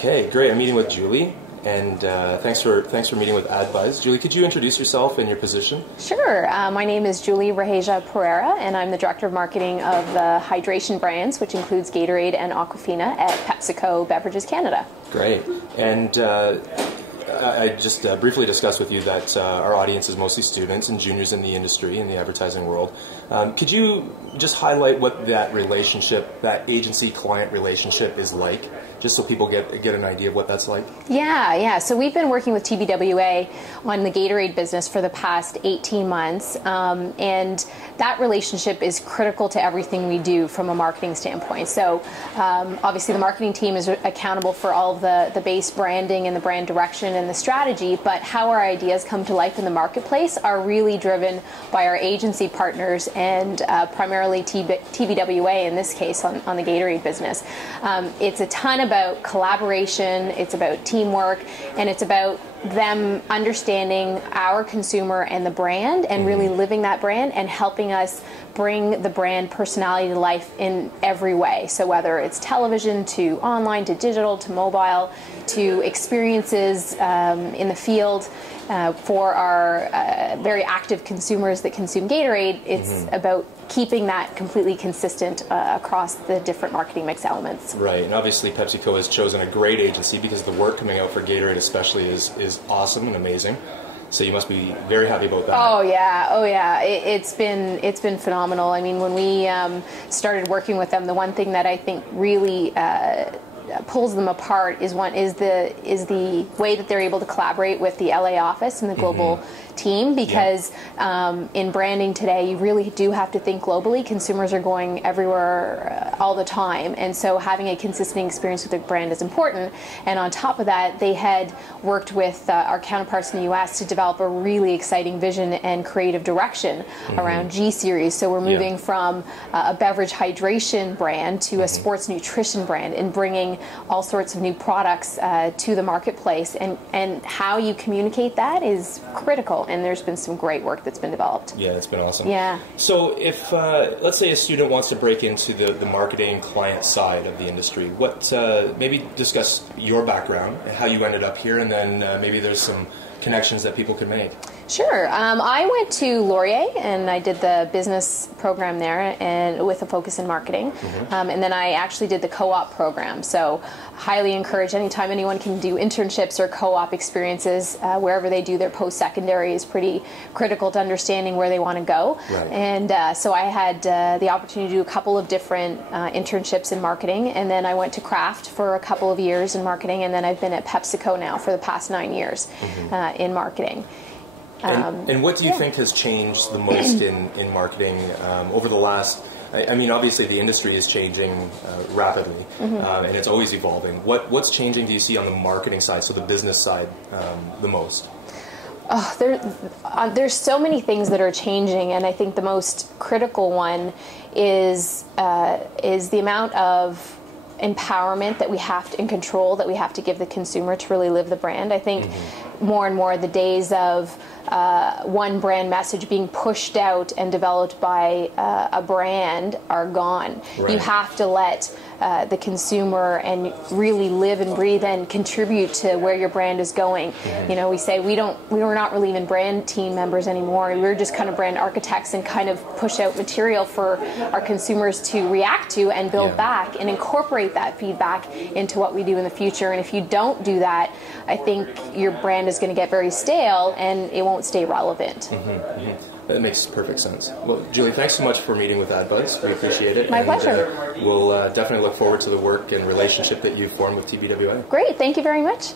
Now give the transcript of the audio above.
Okay, great. I'm meeting with Julie, and thanks for meeting with AdBuzz. Julie, could you introduce yourself and your position? Sure. My name is Julie Raheja-Perera, and I'm the Director of Marketing of the hydration brands, which includes Gatorade and Aquafina at PepsiCo Beverages Canada. Great. And I just briefly discussed with you that our audience is mostly students and juniors in the industry, in the advertising world. Could you just highlight what that relationship, that agency-client relationship is like, just so people get an idea of what that's like? Yeah. So we've been working with TBWA on the Gatorade business for the past 18 months, and that relationship is critical to everything we do from a marketing standpoint. So obviously the marketing team is accountable for all of the base branding and the brand direction and the strategy, but how our ideas come to life in the marketplace are really driven by our agency partners and primarily TBWA in this case on the Gatorade business. It's a ton about collaboration, it's about teamwork, and it's about them understanding our consumer and the brand and really living that brand and helping us bring the brand personality to life in every way. So whether it's television to online to digital to mobile to experiences in the field, for our very active consumers that consume Gatorade, it's about keeping that completely consistent across the different marketing mix elements. Right, and obviously PepsiCo has chosen a great agency because the work coming out for Gatorade especially is awesome and amazing. So you must be very happy about that. Oh yeah. It's been phenomenal. I mean, when we started working with them, the one thing that I think really pulls them apart is the way that they're able to collaborate with the LA office and the global team, because in branding today you really do have to think globally. Consumers are going everywhere all the time, and so having a consistent experience with the brand is important. And on top of that, they had worked with our counterparts in the US to develop a really exciting vision and creative direction around G Series. So we're moving from a beverage hydration brand to a sports nutrition brand and bringing all sorts of new products to the marketplace, and how you communicate that is critical, and there's been some great work that's been developed. Yeah, it's been awesome. Yeah. So if, let's say a student wants to break into the marketing client side of the industry, maybe discuss your background and how you ended up here, and then maybe there's some connections that people could make. Sure. I went to Laurier and I did the business program there and with a focus in marketing. And then I actually did the co-op program. So highly encourage anytime anyone can do internships or co-op experiences wherever they do their post-secondary is pretty critical to understanding where they want to go. Right. And so I had the opportunity to do a couple of different internships in marketing, and then I went to Kraft for a couple of years in marketing, and then I've been at PepsiCo now for the past 9 years in marketing. And what do you think has changed the most in marketing over the last, I mean, obviously the industry is changing rapidly, and it's always evolving. What's changing, do you see, on the marketing side, so the business side, the most? There's so many things that are changing, and I think the most critical one is the amount of empowerment that we have to, and control that we have to give the consumer to really live the brand. I think more and more the days of one brand message being pushed out and developed by a brand are gone. Right. You have to let the consumer and really live and breathe and contribute to where your brand is going. You know, we say we're not really even brand team members anymore. We're just kind of brand architects and kind of push out material for our consumers to react to and build back and incorporate that feedback into what we do in the future. And if you don't do that, I think your brand is going to get very stale and it won't stay relevant. That makes perfect sense. Well, Julie, thanks so much for meeting with AdBuzz. We appreciate it. My pleasure. We'll definitely look forward to the work and relationship that you've formed with TBWA. Great. Thank you very much.